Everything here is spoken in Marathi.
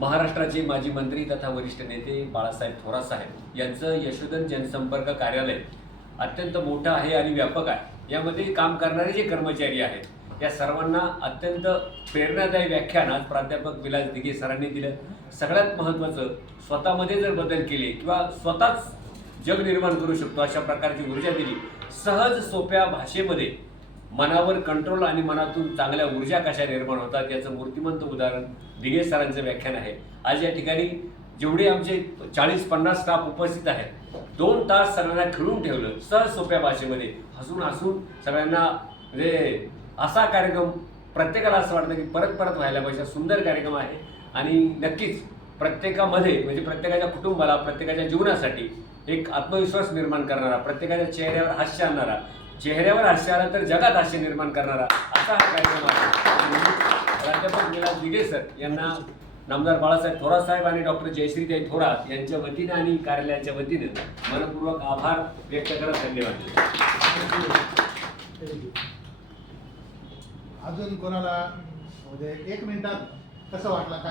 महाराष्ट्राचे माजी मंत्री तथा वरिष्ठ नेते बाळासाहेब थोरात साहेब यांचं यशोधन जनसंपर्क कार्यालय अत्यंत मोठं आहे आणि व्यापक आहे। यामध्ये काम करणारे जे कर्मचारी आहेत या सर्वांना अत्यंत प्रेरणादायी व्याख्यान आज प्राध्यापक विलास दिघे सरांनी दिलं। सगळ्यात महत्त्वाचं, स्वतःमध्ये जर बदल केले किंवा स्वतःच जग निर्माण करू शकतो अशा प्रकारची ऊर्जा दिली। सहज सोप्या भाषेमध्ये मनावर कंट्रोल आणि मनातून चांगल्या ऊर्जा कशा निर्माण होतात याचं मूर्तिमंत उदाहरण दिघे सरांचं व्याख्यान आहे। आज या ठिकाणी जेवढे आमचे 40-50 स्टाफ उपस्थित आहेत, 2 तास सगळ्यांना खिळून ठेवलं सहज सोप्या भाषेमध्ये, हसून हसून सगळ्यांना। म्हणजे असा कार्यक्रम प्रत्येकाला असं वाटतं की परत परत व्हायला पाहिजे। सुंदर कार्यक्रम आहे आणि नक्कीच प्रत्येकामध्ये म्हणजे प्रत्येकाच्या कुटुंबाला, प्रत्येकाच्या जीवनासाठी एक आत्मविश्वास निर्माण करणारा, प्रत्येकाच्या चेहऱ्यावर हास्य आणणारा, चेहऱ्यावर हास्य आलं तर जगात हास्य निर्माण करणारा असा हा कार्यक्रम आहे। प्राध्यापक विलास दिघे सर यांना नामदार बाळासाहेब थोरात साहेब आणि डॉक्टर जयश्रीताई थोरात यांच्या वतीने आणि कार्यालयाच्या वतीने मनपूर्वक आभार व्यक्त करत धन्यवाद। अजून कोणाला म्हणजे 1 मिनिटात कसं वाटलं काय?